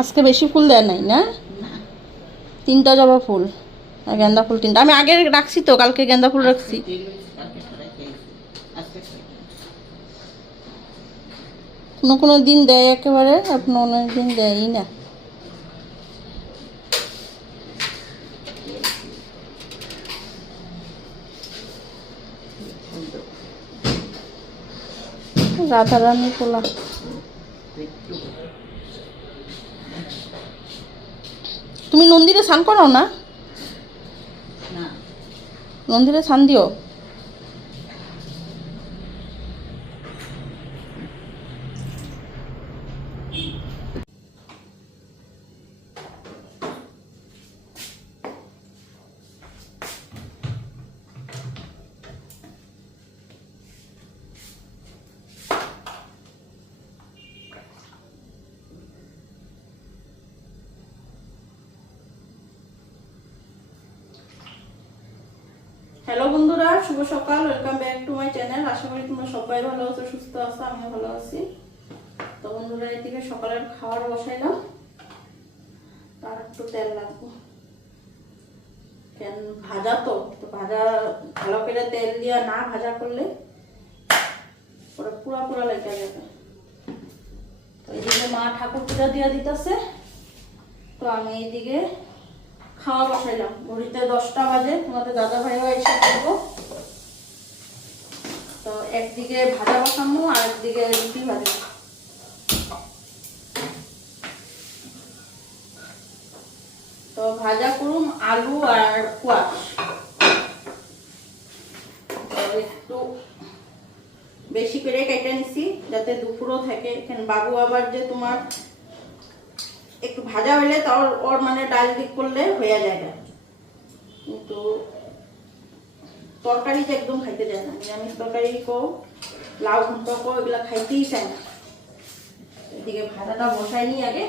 আজকে বেশি ফুল দেয় নাই না? 3টা জবা ফুল আর গেন্দা ফুল 3টা। আমি আগে রাখছি তো, কালকে গেন্দা ফুল রাখছি। কোনো কোনো দিন দেয় একেবারে, আর কোনো অনেক দিন দেয়ই না। রাধারানী পোলা। তুমি নন্দিরে স্নান করো না? নন্দিরে স্নান দিও? হ্যালো বন্ধুরা, শুভ সকাল। Welcome back to my channel. আশা করি তোমরা সবাই ভালো আছো, সুস্থ আছো, আমিও ভালো আছি। তো বন্ধুরা, এদিকে সকালের খাবার বসাইলাম। তার একটু তেল লাগবো, কেন ভাজা তো ভাজা ভালো করে তেল দিয়া না ভাজা করলে ওরা পুরা পুরা লেগে যাবে। তো এইদিকে মা ঠাকুর পূজা দিয়া দিতেছে, তো আমি এইদিকে খাওয়া বসাইলাম। ঘড়িতে 10টা বাজে, তোমাদের দাদা ভাইও এসে করবো। তো একদিকে ভাজা বসানো আর একদিকে রুটি ভাজা। তো ভাজা করুম আলু আর কোয়াশ। তো একটু বেশি করে কেটে নিছি যাতে দুপুরও থাকে। এখানে বাবু আবার যে তোমার একটু ভাজা হইলে তাও ওর মানে ডাল দিক করলে হয়ে যায় না, কিন্তু তরকারিতে একদম খাইতে যায় না। নিরামিষ তরকারি কো লাউ ঘন্ট কো এগুলা খাইতেই চায় না। এদিকে ভাজাটা বসাই নি আগে।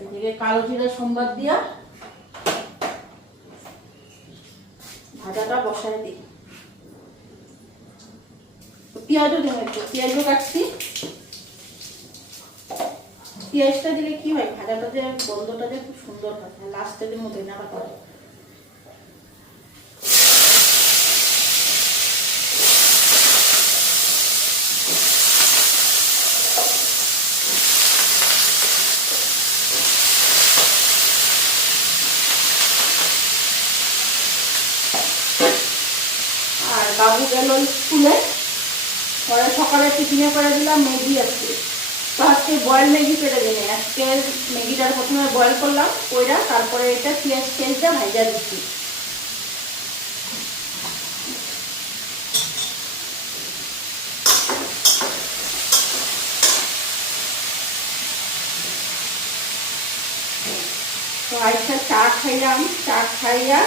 এদিকে কালো জিরা সম্বাদ দিয়া ভাজাটা বসাই দিই। পেঁয়াজও দিন, একটু পেঁয়াজও কাটছি। পেঁয়াজটা দিলে কি হয়, ভাজাটা যে গন্ধটা যে খুব সুন্দর হয়। লাস্টে দিন মতো না করে আর বাবু গেল স্কুলে। পরে সকালে টিফিনে করে দিলাম ম্যাগি। আজকে তো আজকে বয়েল ম্যাগি করে দিই। আজকে ম্যাগিটা প্রথমে বয়েল করলাম ওইটা, তারপরে এটা পেঁয়াজ দিয়ে ভাজা দিচ্ছি। তো আজকে চা খাইলাম, চা খাইয়া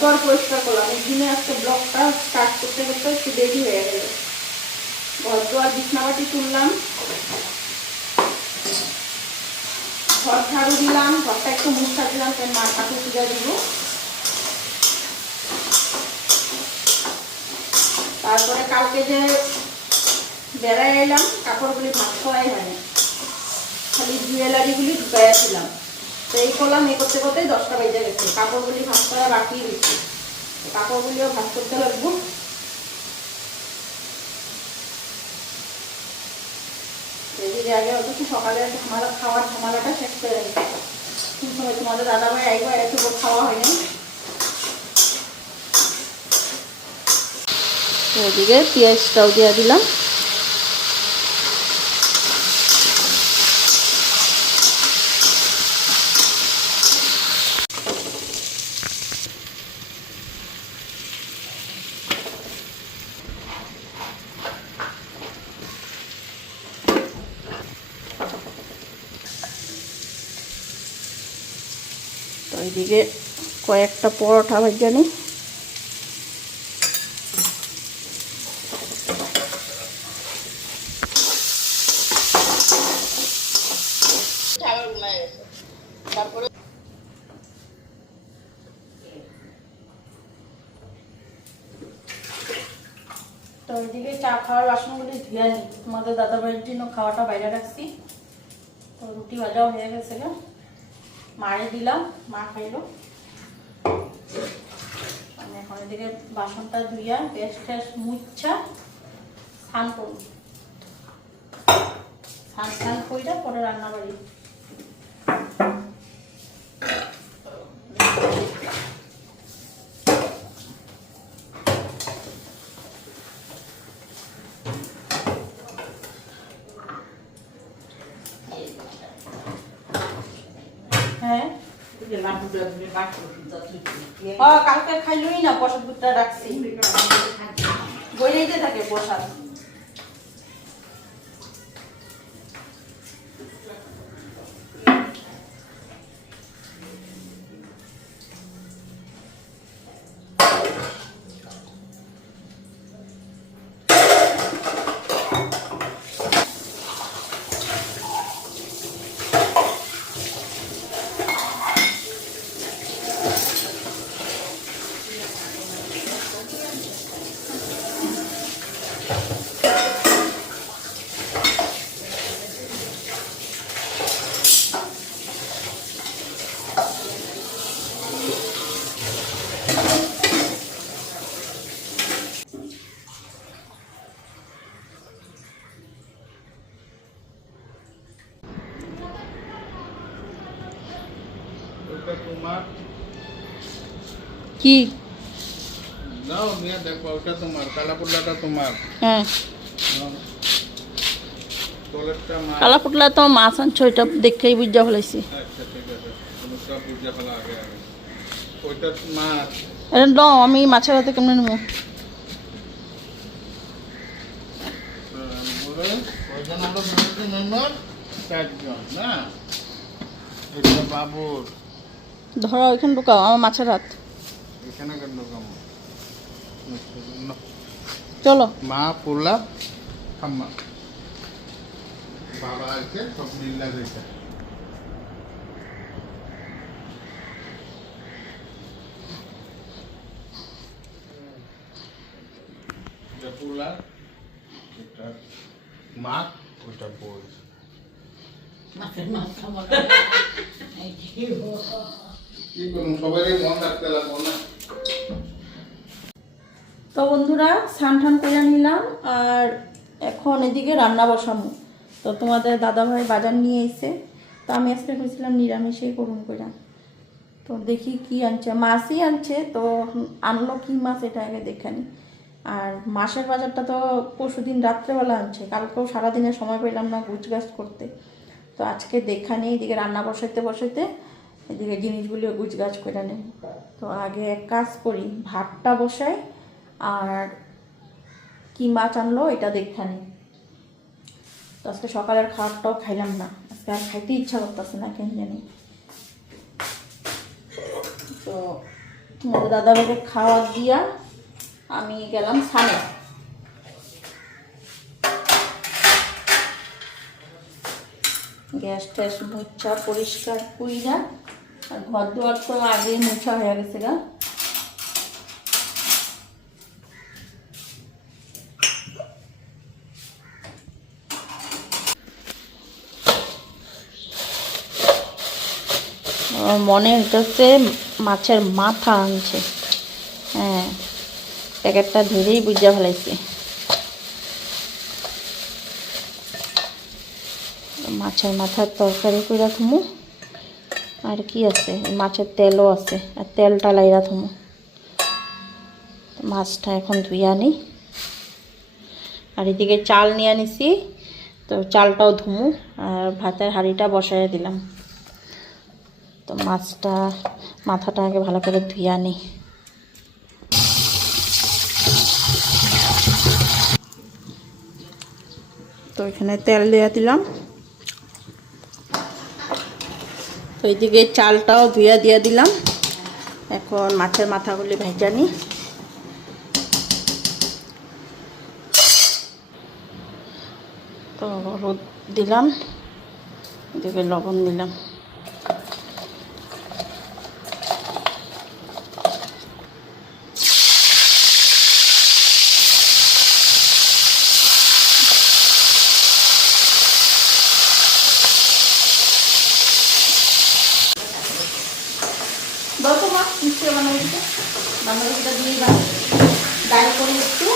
ঘর পরিষ্কার করলাম। এই দিনে আজকে ব্লগটা স্টার্ট করতে করতে একটু দেরি হয়ে গেল। ঘর বিছনাবাটি তুললাম, ঘর ঝাড়ু দিলাম, ঘরটা একটু মুছা দিলাম, মা ঠাকুর পূজা দিব। তারপরে কালকে যে বেড়ায় এলাম, কাপড়গুলি ভাগ করাই হয়নি, খালি জুয়েলারিগুলি ঢুকাইয়াছিলাম। তো এই করলাম, এই করতে করতে 10টা বেজে গেছে। কাপড়গুলি ভাগ করা বাকি দিচ্ছি, কাপড়গুলিও ভাগ করতে লাগবো। এদিকে আগে অথচ সকালে খাওয়ার ঝামেলাটা শেষ করে নিতে। তোমাদের দাদা ভাই আইবা, একটু খাওয়া হয়নি। এদিকে পেঁয়াজটাও দিয়ে দিলাম। তো এদিকে কয়েকটা পরোটা ভেজে নিই। তারপরে তো ওইদিকে চা খাওয়ার বাসনগুলি ধুয়ে নি, তোমাদের দাদাভাইয়ের জন্য খাওয়াটা বাইরে রাখছি। তো রুটি ভাজাও হয়ে গেছে, মারে দিলাম, মা খাইলো। আমি এখন এদিকে বাসনটা ধুইয়া গ্যাস ট্যাস মুচ্ছা স্নান করব, স্নান কইরা পরে রান্না বাড়ি। হ্যাঁ কালকে খাইলই না, প্রসাদ দুধটা রাখছি, বইতে থাকে প্রসাদ। কি নাও নিয়ে দেখো, ওটা তোমার কালা পুটলাটা তোমার। হ্যাঁ তোলেরটা মাছ। কালা পুটলা তো মাছ আনছো, ওইটা দেখেই বুঝা ফেলাইছি। আচ্ছা ঠিক আছে, তোমরা বুঝা ফেলা আগে আগে। ওইটা মাছ। এটা দাও, আমি মাছের হাতে কেমনে নেবো? ওইজন আমরা বলতে মেম্বার 4 জন না, এটা বাবুর। ধরো ওইখানে ঢুকাও আমার মাছের হাত। এখানে কেন ঢোকাম? চলো মা পোলা খাম্মা বাবা আছে, সব মিল্লা রয়েছে। এটা পোলা, এটা মা, ওটা বই। কি করুন, সবারই মন রাখতে লাগবো না। তো বন্ধুরা স্নান টান করে নিলাম, আর এখন এদিকে রান্না বসাবো। তো তোমাদের দাদাভাই বাজার নিয়ে এসে, তো আমি আজকে করেছিলাম নিরামিষেই করুন কইরা। তো দেখি কি আনছে, মাছই আনছে। তো আনলো কি মাছ এটা আগে দেখে নি। আর মাছের বাজারটা তো পরশুদিন রাত্রেবেলা আনছে, কালকেও সারাদিনের সময় পেলাম না গুছগাছ করতে। তো আজকে দেখা নেই, এদিকে রান্না বসাইতে বসাইতে এদিকে জিনিসগুলো গুছগাছ করে নেই। তো আগে এক কাজ করি, ভাতটা বসাই, আর কি মাছ আনলো এটা দেখা নেই। তো আজকে সকালের খাবারটাও খাইলাম না, আজকে আর খাইতে ইচ্ছা করতেছে না কেন জানি। তো তোমাদের দাদাভাইকে খাওয়া দিয়া আমি গেলাম স্নানে। গ্যাস ট্যাস মুছা পরিষ্কার কইরা, আর ঘর দুয়ার তো আগে মুছা হয়ে গেছে গা। আমার মনে হইতেছে মাছের মাথা আনছে। হ্যাঁ প্যাকেটটা ধরেই বুঝা ফেলাইছি। মাছের মাথার তরকারি করে থুমু, আর কি আছে মাছের তেলও আছে, আর তেলটা লাইরা থুমু। মাছটা এখন ধুইয়া নিই, আর এদিকে চাল নিয়ে নিছি, তো চালটাও ধুমু, আর ভাতের হাঁড়িটা বসাই দিলাম। তো মাছটা মাথাটা আগে ভালো করে ধুইয়া নিই। তো এখানে তেল দিয়ে দিলাম, তো এইদিকে চালটাও ধুইয়া দিয়ে দিলাম। এখন মাছের মাথাগুলি ভেজা নিই। তো হলুদ দিলাম, এদিকে লবণ দিলাম। বাঁধাকপিটা দিয়ে ডাল করি একটু,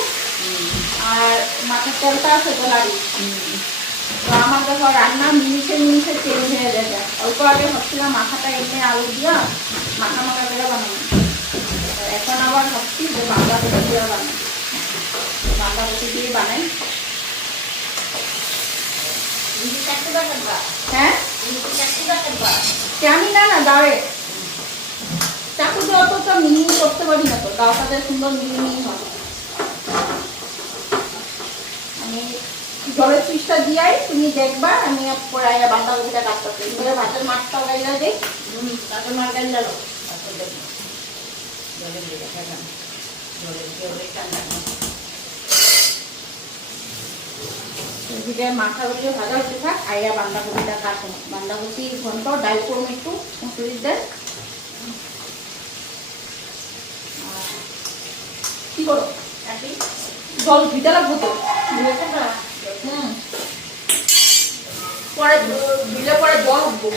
আর মাছের তেলটা আছে তো লাগি। তো আমার দেখো রান্না মিনিটে মিনিটে চেঞ্জ হয়ে যাবে। অল্প আগে ভাবছিলাম মাথাটা এমনি আলু দিয়া মাখা মাখা করে বানাবো, এখন আবার ভাবছি যে বাঁধাকপি দিয়ে বানাই, বাঁধাকপি দিয়ে বানাই। হ্যাঁ আমি না দাঁড়ে চাকুতে অতটা মিহি করতে পারি না, তো দাওটাতে সুন্দর মিহি মিহি হবে। আমি জলের সুইচটা দিয়াই তুমি দেখবা, আমি পরে বাঁধাকপিটা কাটতে এবারে ভাতের মাছটাও গাইলা দিই, ভাতের মাছ গাইলা দাও। এদিকে মাথাগুলো ভাজা হতে থাক, আইয়া বাঁধাকপিটা কাটো। বাঁধাকপি ঘন্ট ডাল করবো একটু মুসুরির ডাল। কি করো জল ধুইতে লাগবো তো, পরে ধুইলে পরে জল উঠবো।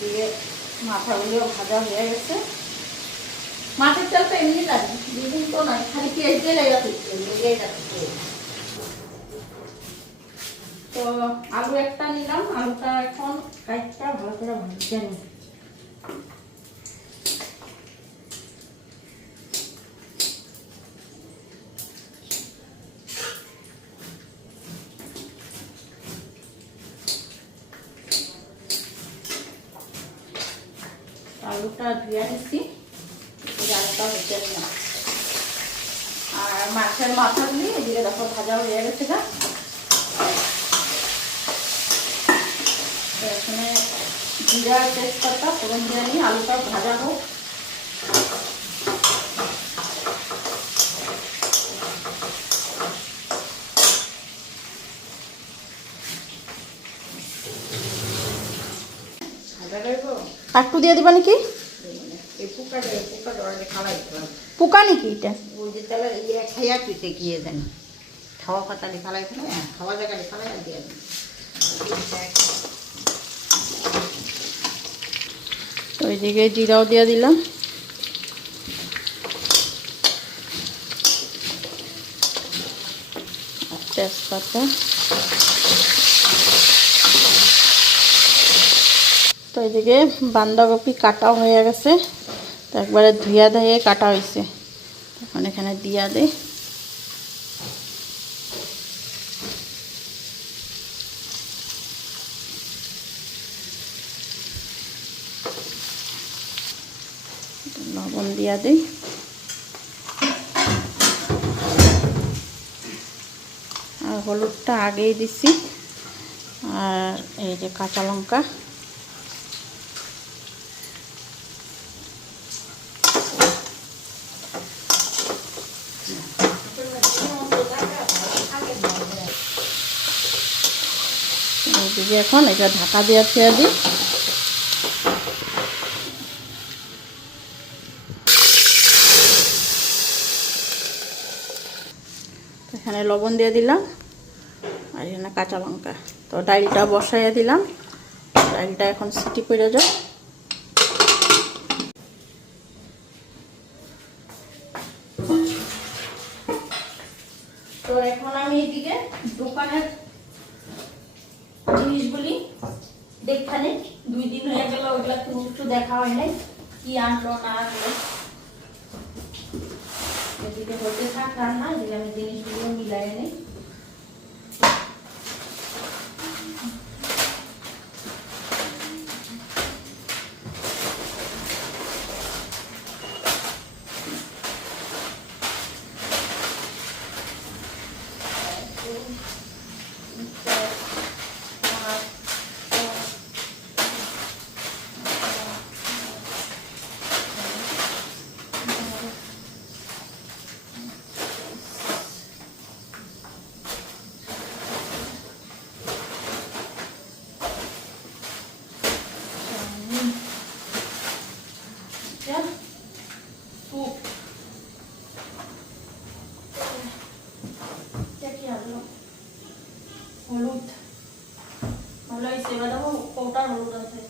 দিয়ে মাথাগুলো ভাজা হয়ে গেছে। মাছের তেল তো এমনি লাগে, দ্বিগুণ তো নয়, খালি পেঁয়াজ দিয়ে লেগে যাচ্ছে। তো আলু একটা নিলাম, আলুটা এখন কাইটটা ভালো করে ভাজতে নিই। আলুটা ধুয়ে নিচ্ছি, আলুটা হচ্ছে না। আর মাছের মাথাগুলি এদিকে দেখো ভাজা হয়ে গেছে গা। এখানে জিরা তেজপাতা ফোড়ন দিয়ে নিই, আলুটা ভাজা হোক। একটু দিয়ে দিবা নাকি? পোকা নাকি এটা? খাওয়া পাতালি ফালাই ফেলে খাওয়া জায়গায় ফালাই আর দিয়ে তো ওইদিকে জিরাও দিয়ে দিলাম। তেজপাতা। তো এদিকে বাঁধাকপি কাটা হয়ে গেছে, তো একবারে ধুইয়া ধুয়ে কাটা হয়েছে, এখন এখানে দিয়া দেই। লবণ দিয়া দিই, আর হলুদটা আগেই দিছি, আর এই যে কাঁচা লঙ্কা। এইদিকে এখন এটা ঢাকা দিয়ে ছেড়ে দিই। এখানে লবণ দিয়ে দিলাম, আর এখানে কাঁচা লঙ্কা। তো ডালটা বসাইয়া দিলাম, ডালটা এখন সিটি করে যাও। তো এখন আমি এদিকে দোকানের জিনিসগুলি দেখখানে 2 দিন হয়ে গেল, ওইগুলা কোনো একটু দেখা হয় নাই, কি আনলো না আনলো। এদিকে হতে থাক রান্না, এদিকে আমি জিনিসগুলো মিলাই নিই। হলুদ ভালো হয়েছে, এবার দেখো কৌটার হলুদ আছে,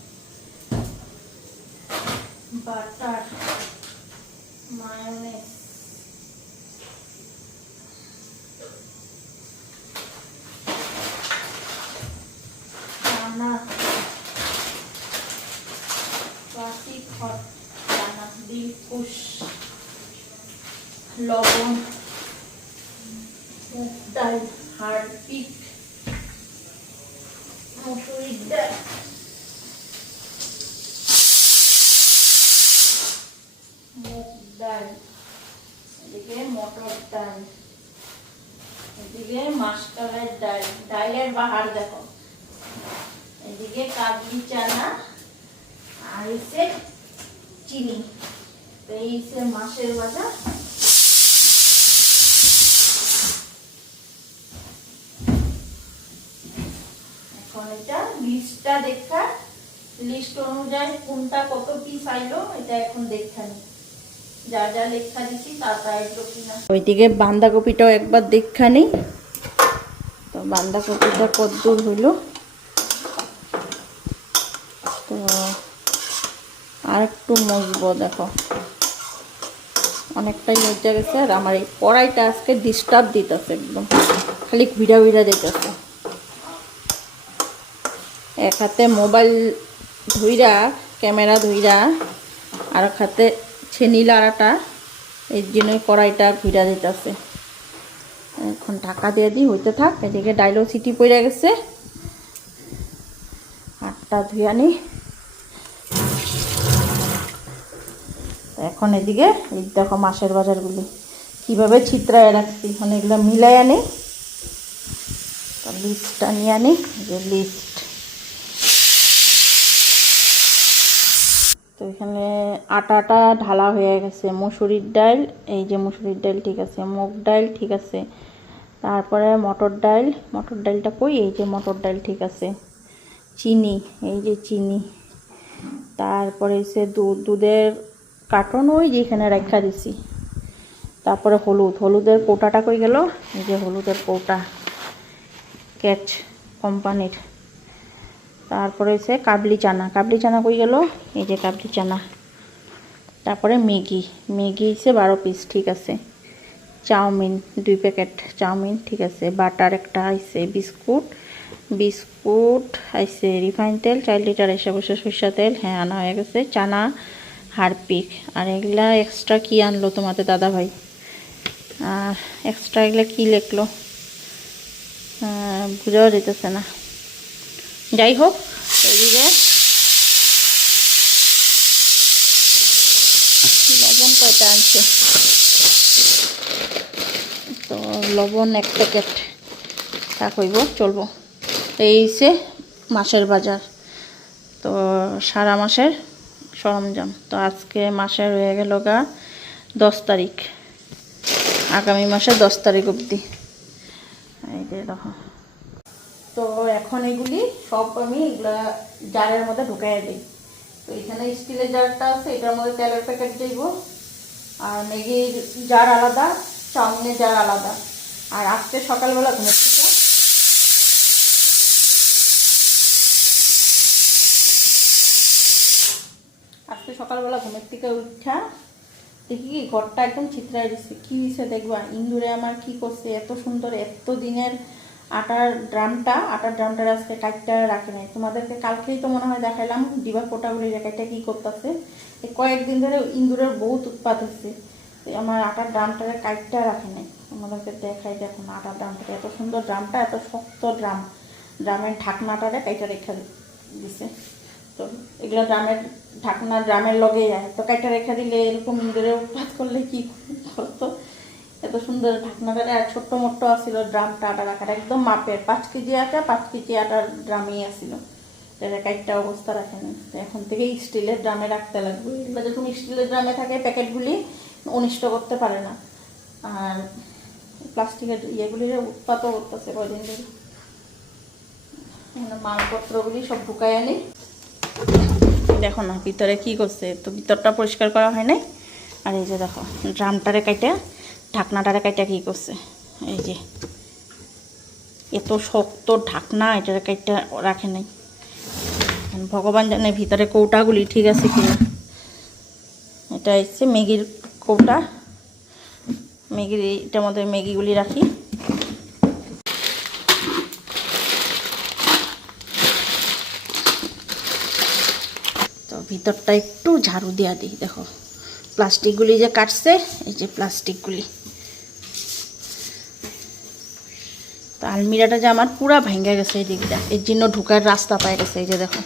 বাটার, মায়োনেজ, চানা, বাসি খট চানা, দিলকুশ, লবণ, মুগ ডাল, হাড়পিক, মসুরির ডাল, মুগ ডাল, এদিকে মটর ডাল, এদিকে মাসকলাইয়ের ডাল, ডালের বাহার দেখো, এদিকে কাবলি চানা, আর হচ্ছে চিনি। তো এই হচ্ছে মাছের ভাজা। এখন এটা লিস্টটা দেখা, লিস্ট অনুযায়ী কোনটা কত পিস আইলো এটা এখন দেখা নি, যা যা লেখা দিচ্ছি তা তা আইলো কিনা। ওইদিকে বাঁধাকপিটাও একবার দেখা নি, তো বাঁধাকপিটা কতদূর হইলো। তো আর একটু মজবো, দেখো অনেকটাই মজা গেছে। আর আমার এই কড়াইটা আজকে ডিস্টার্ব দিতেছে, একদম খালি ভিড়া ভিড়া দিতেছে। এক হাতে মোবাইল ধইরা, ক্যামেরা ধইরা, আর এক হাতে ছেনি লাড়াটা, এই জন্যই কড়াইটা ভিড়া দিতেছে। এখন ঢাকা দিয়ে দিই, হইতে থাক। এদিকে ডাইলও সিটি পড়ে গেছে, হাতটা ধুয়ে আনি। এখন এদিকে এই দেখো মাছের বাজারগুলি কীভাবে ছিত্রায় রাখছি, মানে এগুলো মিলাই আনি। তো লিস্টটা নিয়ে আনি, যে লিস্ট। তো এখানে আটাটা ঢালা হয়ে গেছে। মসুরির ডাল, এই যে মসুরির ডাল ঠিক আছে, মুগ ডাল ঠিক আছে, তারপরে মটর ডাল, মটর ডালটা কই, এই যে মটর ডাল ঠিক আছে, চিনি, এই যে চিনি, তারপরে হচ্ছে দুধ, দুধের কার্টন ওই যেখানে রাখা দিছি। তারপরে হলুদ, হলুদের কৌটাটা কই গেল, এই যে হলুদের কৌটা ক্যাচ কোম্পানির। তারপরে হচ্ছে কাবলি চানা, কাবলি চানা কই গেল, এই যে কাবলি চানা। তারপরে ম্যাগি, ম্যাগি হচ্ছে 12 পিস ঠিক আছে, চাউমিন 2 প্যাকেট চাউমিন ঠিক আছে, বাটার একটা আইছে, বিস্কুট, বিস্কুট আইছে, রিফাইন তেল 4 লিটার এসে বসে, সরষা তেল হ্যাঁ আনা হয়ে গেছে, চানা, হারপিক। আর এগুলা এক্সট্রা কি আনলো তোমাদের দাদা ভাই, আর এক্সট্রা এগুলা কি লিখলো বুঝাও যেতেছে না। যাই হোক, এদিকে লবণ কয়টা আনছে, তো লবণ 1 প্যাকেট তা কইব চলবো। এই হচ্ছে মাসের বাজার, তো সারা মাসের সরঞ্জাম। তো আজকে মাসের হয়ে গেল গা 10 তারিখ, আগামী মাসে 10 তারিখ অবধি। এই যে দেখো, তো এখন এগুলি সব আমি এগুলা জারের মধ্যে ঢুকাইয়া দিই। তো এখানে স্টিলের জারটা আছে, এটার মধ্যে তেলের প্যাকেট দিব, আর ম্যাগির জার আলাদা, চাউমিনের জার আলাদা। আর আজকে সকালবেলা ঘুমের থেকে উঠা দেখি কি ঘরটা একদম ছিত্রায় দিচ্ছে। কি হয়েছে দেখবা, ইন্দুরে আমার কি করছে, এত সুন্দর এত দিনের আটার ড্রামটা আজকে কাটটা রাখে নাই। তোমাদেরকে কালকেই তো মনে হয় দেখাইলাম ডিবা কোটাগুলি রেখাইটা কি করতেছে। কয়েকদিন ধরে ইন্দুরের বহুত উৎপাত হচ্ছে, আমার আটার ড্রামটারে কাটটা রাখে নাই। তোমাদেরকে দেখাই, দেখুন আটার ড্রামটা এত সুন্দর, ড্রামটা এত শক্ত ড্রাম, ড্রামের ঢাকনাটারে কাইটা রেখা দিছে। তো এগুলো ড্রামের লগে যায়, তো কাইটা রেখা দিলে এরকম ইন্দুরে উৎপাত করলে কি করতো। এত সুন্দর ঢাকনাটারে, আর ছোট্ট মোট্ট আসছিল ড্রামটা আটা রাখাটা, একদম মাপের 5 কেজি আটা 5 কেজি আটার ড্রামেই আসছিল। কাইটটা অবস্থা রাখেনি, তো এখন থেকে স্টিলের ড্রামে রাখতে লাগবে। এগুলো যখন স্টিলের ড্রামে থাকে প্যাকেটগুলি অনিষ্ট করতে পারে না, আর প্লাস্টিকের ইয়েগুলির উৎপাতও করতেছে কয়দিন ধরে। মালপত্রগুলি সব ঢুকাই আনি। দেখো না ভিতরে কি করছে, তো ভিতরটা পরিষ্কার করা হয় নাই। আর এই যে দেখো ড্রামটারে কাইটা, ঢাকনাটারে কাইটা কি করছে, এই যে এত শক্ত ঢাকনা, এটার একটা রাখে নাই। ভগবান জানে ভিতরে কৌটাগুলি ঠিক আছে কিনা। এটা হচ্ছে ম্যাগির কৌটা, ম্যাগির এটার মধ্যে ম্যাগিগুলি রাখি। তো ভিতরটা একটু ঝাড়ু দেওয়া দিই। দেখো প্লাস্টিকগুলি যে কাটছে, এই যে প্লাস্টিকগুলি। তো আলমিরাটা যে আমার পুরা ভাঙ্গা গেছে এই দিকটা, এর জন্য ঢুকার রাস্তা পাই গেছে। এই যে দেখো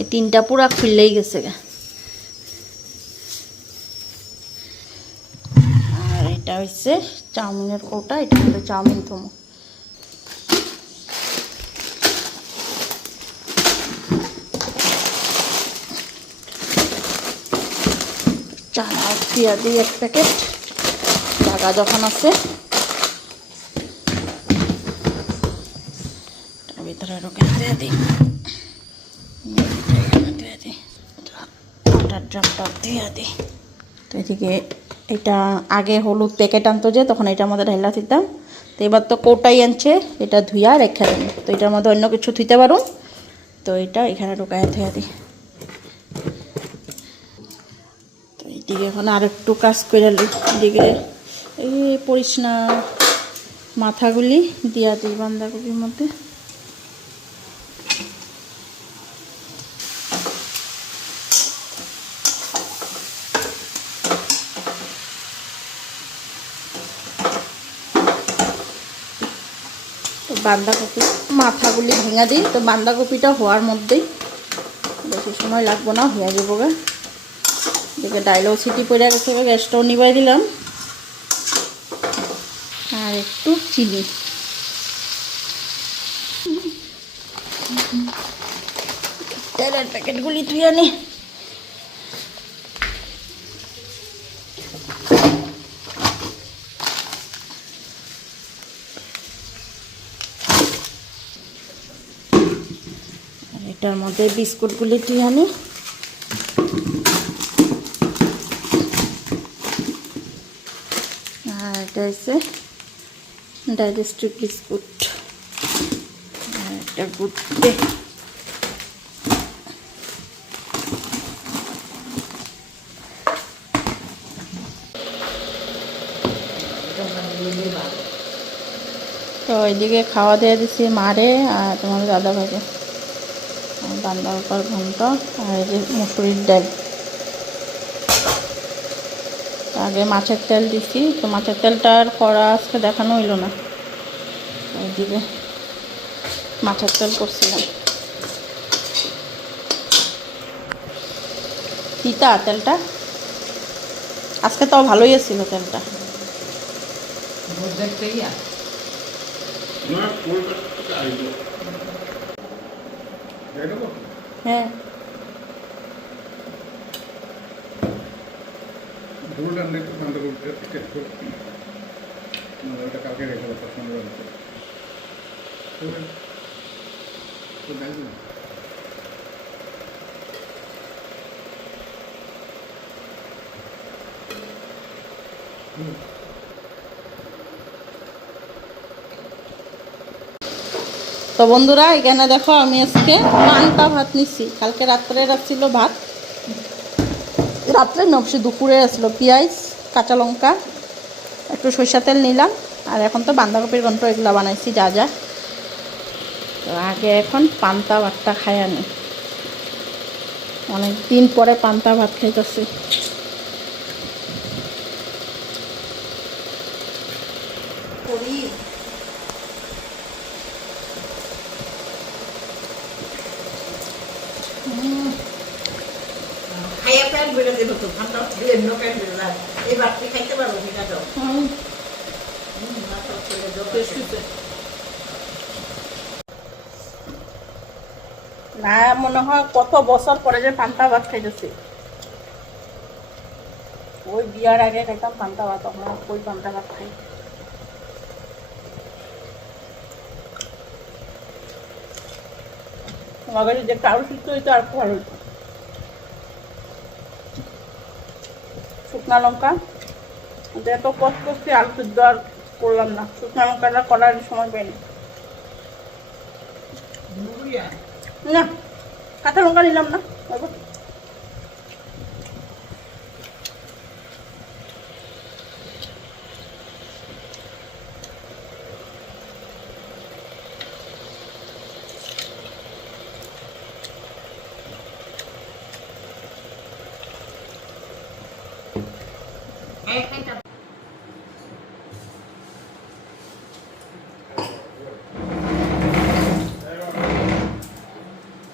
এই টিনটা পুরা খুললেই গেছে গা। আর এটা হচ্ছে চাউমিনের কৌটা, এটা হলো চাউমিন থমো। চানা দিয়া দিই 1 প্যাকেট, জায়গা যখন আছে। ভিতরে ঢুকে দিয়ে দিই, দিয়ে দিই, ওটার ড্রামটা দিয়ে দিই। তো এদিকে এটা আগে হলুদ প্যাকেট আনতো যে, তখন এটার মধ্যে ঢাইলা দিতাম। তো এবার তো কৌটাই আনছে, এটা ধুইয়া রেখে দেন। তো এটার মধ্যে অন্য কিছু ধুইতে পারুন। তো এটা এখানে ঢুকায় ধুয়ে দিই। তো এইদিকে এখন আর একটু কাজ করে এদিকে এই পরিস না মাথাগুলি দিয়া দিই বাঁধাকপির মধ্যে। বাঁধাকপি মাথাগুলি ভেঙে দিই। তো বাঁধাকপিটা হওয়ার মধ্যেই, বেশি সময় লাগবো না, হয়ে যাবো গা। এদিকে ডাইলও সিটি পড়ে গেছে, গ্যাসটাও নিবাই দিলাম। আর একটু চিনি, তেলের প্যাকেটগুলি ধুয়ে নি। এটার মধ্যে বিস্কুটগুলি ধুয়ে আনি। আর এটা হচ্ছে ডাইজেস্টিভ বিস্কুট, আর একটা গুড ডে। তো ওইদিকে খাওয়া দিয়ে দিচ্ছি মারে আর তোমার দাদা ভাগে, বাঁধাকপির ঘন্ট আর এই যে মুসুরির ডাল। আগে মাছের তেল দিছি, তো মাছের তেলটা আর করা আজকে দেখানো হইল না। ওইদিকে মাছের তেল করছিলাম, তিতা তেলটা। আজকে তো ভালোই ছিল তেলটা। হ্যাঁ তো বন্ধুরা এখানে দেখো আমি আজকে পান্তা ভাত নিচ্ছি। কালকে রাত্রে রাখছিল ভাত, রাত্রে নবসে দুপুরে আসলো। পেঁয়াজ, কাঁচা লঙ্কা, একটু সরষা তেল নিলাম। আর এখন তো বাঁধাকপির ঘন্ট এগুলো বানাইছি যা যা। তো আগে এখন পান্তা ভাতটা খাই আনি, অনেক দিন পরে পান্তা ভাত খাইতেছি। খাইয়া প্যান্ট বেড়ে দেবো তো, ঠান্ডা এমন প্যান্ট বেড়ে যায়। এই বাড়তি খাইতে পারবো সেটা তো। না মনে হয় কত বছর পরে যে পান্তা ভাত খাইতেছি। ওই বিয়ার আগে খাইতাম পান্তা ভাত, তখন ওই পান্তা ভাত খাই। তোমাকে যদি একটু আরো সুস্থ হইতো আর খুব ভালো হইতো। শুকনা লঙ্কা এত কষ্ট করছি, আলু সিদ্ধ আর করলাম না। শুকনা লঙ্কাটা করার সময় পাইনি। নুরিয়া না কাঁচা লঙ্কা নিলাম না বাবা। এই খাইতা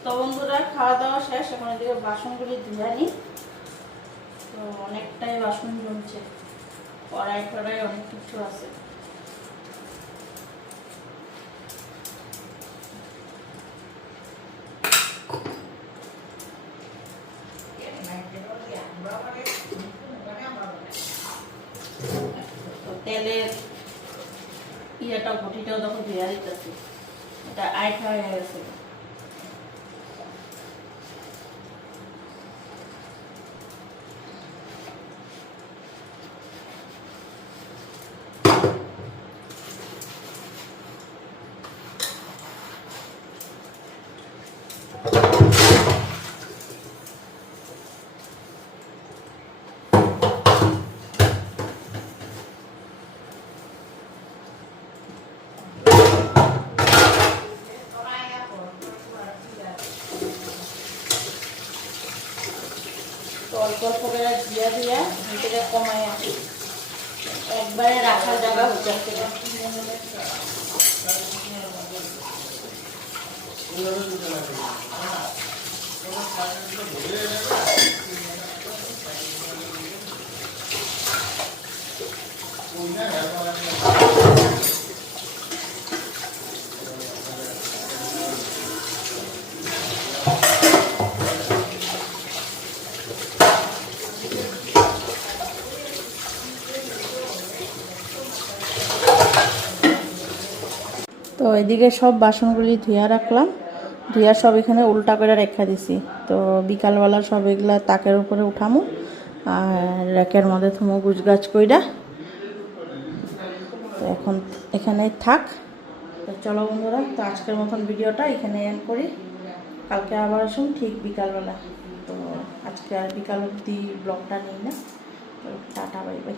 তো বন্ধুরা খাওয়া দাওয়া শেষ, এখন এদিকে বাসনগুলি ধুয়ে নিই। তো অনেকটাই বাসন জমছে, কড়াই টড়াই অনেক কিছু আছে। তো তেলের ইয়েটা ঘটিটাও দেখো ধুয়ে দিতেছি, এটা আইঠা হয়ে গেছে। তো অল্প অল্প করে দিয়ে দিয়ে এটাকে কমাই আসি, একবারে রাখার জায়গা হচ্ছে না। তো এদিকে সব বাসনগুলি ধুয়া রাখলাম, ধুয়া সব এখানে উল্টা করে রেখে দিছি। তো বিকালবেলা সব এগুলা তাকের উপরে উঠামু আর র্যাকের মধ্যে থুমু গুছগাছ কইরা। তো এখন এখানেই থাক। তো চলো বন্ধুরা, তো আজকের মতন ভিডিওটা এখানে এন্ড করি, কালকে আবার আসুন ঠিক বিকালবেলা। তো আজকে আর বিকাল অবধি ব্লগটা নিই না। তো টাটা বাই বাই।